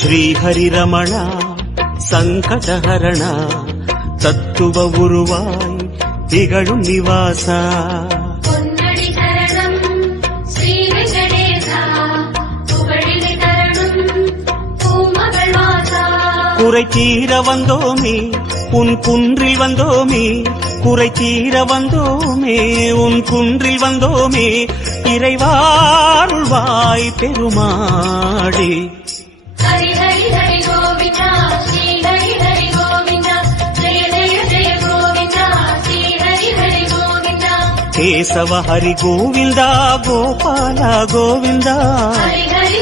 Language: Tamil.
ஸ்ரீஹரிரமண சங்கடஹரண தத்துவ உருவாய் திகழும் நிவாசா குறை தீர வந்தோமே உன் குன்றில் வந்தோமே குறை தீர வந்தோமே உன் குன்றில் வந்தோமே இறைவாருள்வாய் பெருமாளே ஹரி ஹரி ஹரி கோவிந்தா ஸ்ரீ ஹரி ஹரி கோவிந்தா ஜெய ஜெய ஜெய கோவிந்தா ஸ்ரீ ஹரி ஹரி கோவிந்தா கேசவ ஹரி கோவிந்தா கோபால கோவிந்தா ஹரி ஹரி